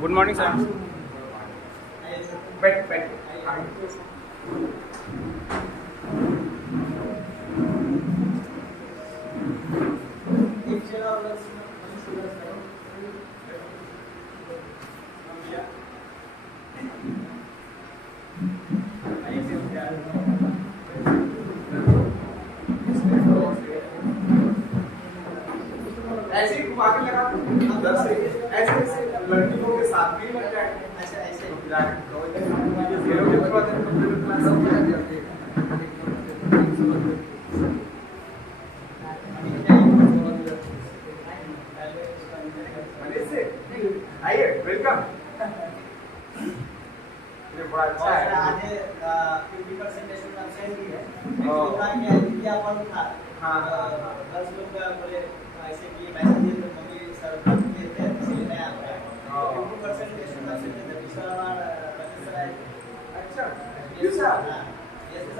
Good morning sir. बैठ बैठ। ऐसे ही घुमा के लगा अंदर से ऐसे ऐसे लड़कियों के साथ भी लग जाए ऐसे ऐसे आइए वेलकम। ये बड़ा अच्छा है। आज 50% स्टूडेंट सेंड ही है। होता है कि इंडिया पर था। हां 10 लोग बोले ऐसे कि मैसेज दिए तो मम्मी सर किए थे इसलिए नहीं आ पाया। 50% स्टूडेंट से थे दूसरा बार अच्छा ऐसा ये सब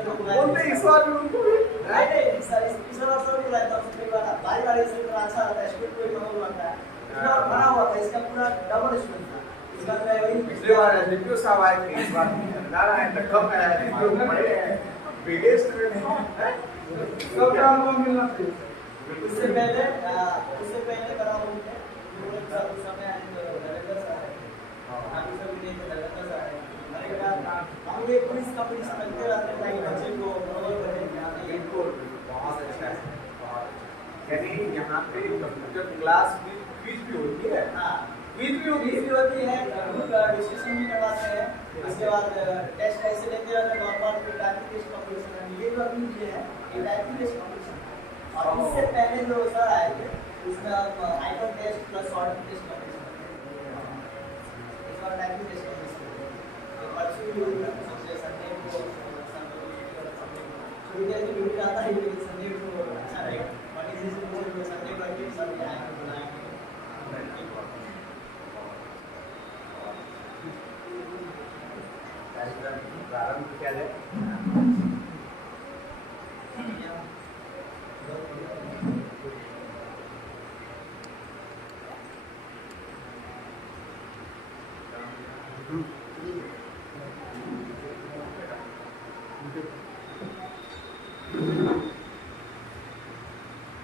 लोग बोलते इस बार भी उनको भी नहीं सर इस बार सब बोला था पिछली बार बारी बारी से तो अच्छा होता है स्कूल कोई माहौल होता है। इसका बना हुआ था इसका पूरा डबल स्टूडेंट था। इसका तो वही पिछले बार रिव्यू साहब आए थे इस बार ना है तो कम है रिव्यू बड़े हैं बिगेस्ट में है सब काम को मिलना चाहिए। उससे पहले बड़ा हो गया पूरे सब समय डायरेक्टर साहब अभी सब नहीं थे डायरेक्टर साहब मैंने कहा हम ये पुलिस कंपटीशन करते रहते हैं ताकि बच्चे को मनोबल बढ़े यहाँ इनको बहुत अच्छा है। यानी यहाँ पे कंप्यूटर क्लास भी क्विज भी होती है। हाँ क्विज भी होती है ग्रुप डिस्कशन भी करवाते हैं। उसके बाद टेस्ट ऐसे लेते हैं नॉर्मल टाइपिंग टेस्ट कंपटीशन है ये जो अभी मुझे है ये टाइपिंग टेस्ट कंपटीशन और इससे पहले जो सर आए थे उसमें हम icon test plus short test competition इस बार टाइपिंग टेस्ट कंपटीशन परसों भी होगा सबसे संडे को सुविधा की ड्यूटी आता है लेकिन संडे को अच्छा रहेगा बाकी जैसे पूछे संडे को आके सब आएंगे बुलाएंगे प्रारंभ किया जाए।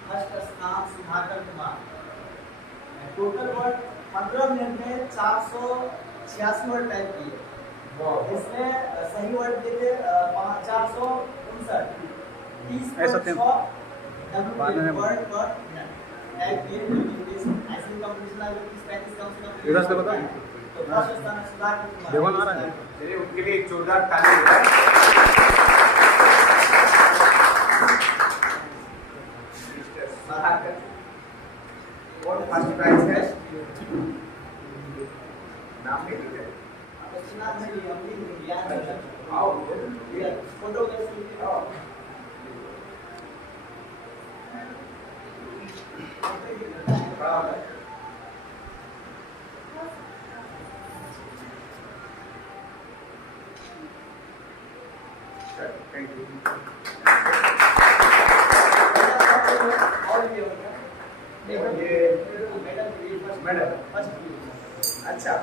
फर्स्ट स्थान Sudhakar Kumar total word 15 minute में 486 वर्ड टाइप किए। इसमें सही वर्ड दिए थे 459 30 वर्ड पर टाइप किए। ऐसे कंपटीशन आ 30-35 कम से कम इधर से बता तो फर्स्ट स्थान सुधाकर कुमार देखो ना रहा है। चलिए उनके लिए एक जोरदार ताली हो जाए। और फर्स्ट प्राइज है नाम नहीं लिखे नाम नहीं हम याद है आओ फोटो कैसे आओ थैंक यू। और ये मैडम फर्स्ट अच्छा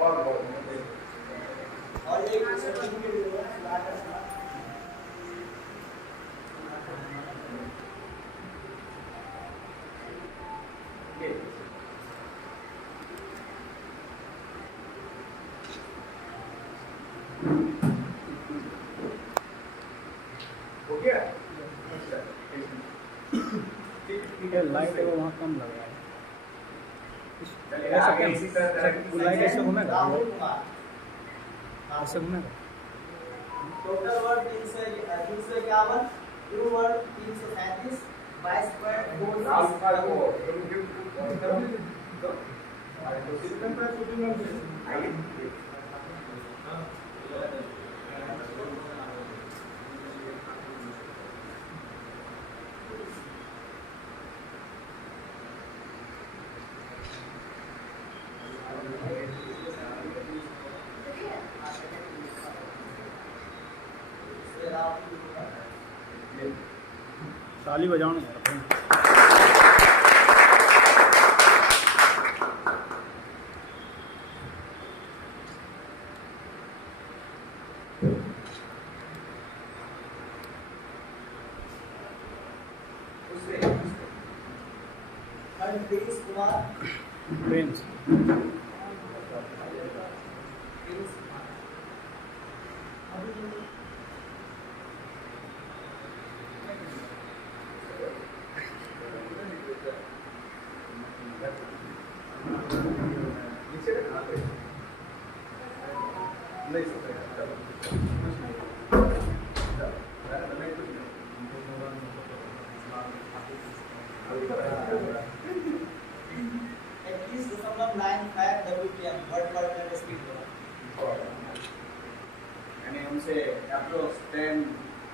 और एक सर्टिफिकेट सुधाकर हो गया। लाइट है वो वहाँ कम लग रहा है। चलिए आगे इसी तरह लाइट ऐसे घूमेगा राहुल कुमार ऐसे घूमेगा। Total word 351 true word 337 22.4 Rahul Kumar को आइए ताली बजाओ ना यार। One Prince Kumar, Prince Prince Kumar. नीचे रखना है। नहीं सकते At least 95 WPM वर्ड पर मिनट स्पीड होगा। यानी हमसे अप्रोच 10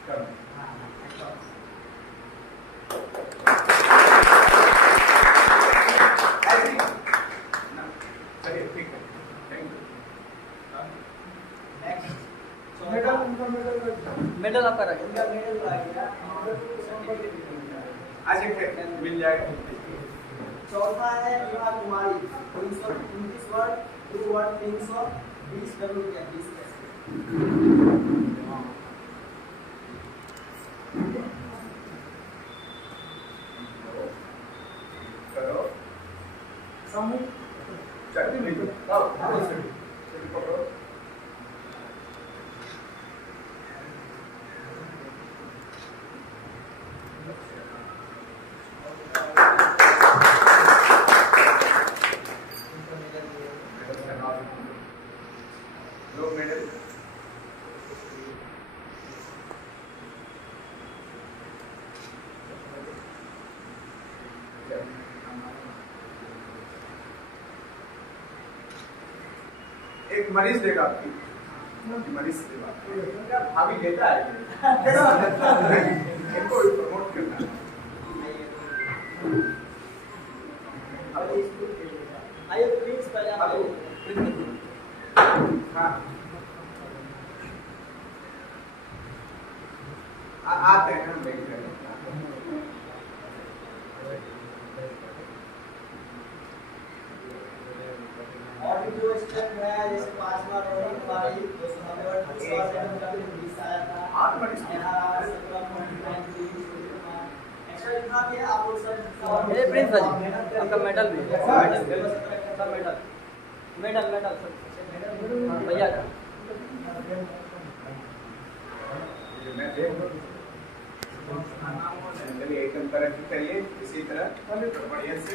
कम। हाँ, across। ऐसे ही ना, चलिए ठीक है, थैंक यू। नेक्स्ट मेडल आपका रख उनका मेडल आ गया। आज एक मिल जाएगा। चौथा है Vibha Kumari, 329 word, 2 word 320 WPM 20 करो समूह चलिए नहीं तो आओ चलिए पकड़ो। लोग मेडल एक मरीज देगा आपकी मरीज देगा क्या भाभी देता है इनको प्रमोट करना है। आइए प्लीज पहले आप हाँ आते हैं हम देख रहे हैं। और भी जो स्टेप है जैसे 5 बार रोलिंग वाली 290 वर्ड 20 बार सेकंड का 20 आया था। आठ मरीज यहाँ 17.93 एक्स्ट्रा लिखा भी है आप लोग सब। ये प्रिंस भाजी आपका मेडल भी है। मेडल मेडल मेडल भैया का मैं देख चलिए एकदम तरक्की करिए इसी तरह बढ़िया से।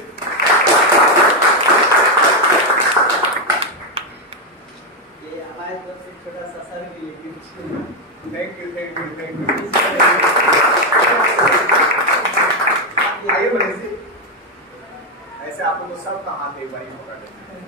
ये हमारे तरफ से छोटा सा सर भी है। थैंक यू आइए मनीष जी ऐसे आप लोग सबका हाथ एक बार पकड़ लेते हैं।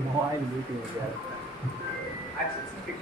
मोबाइल वीडियो अच्छा ठीक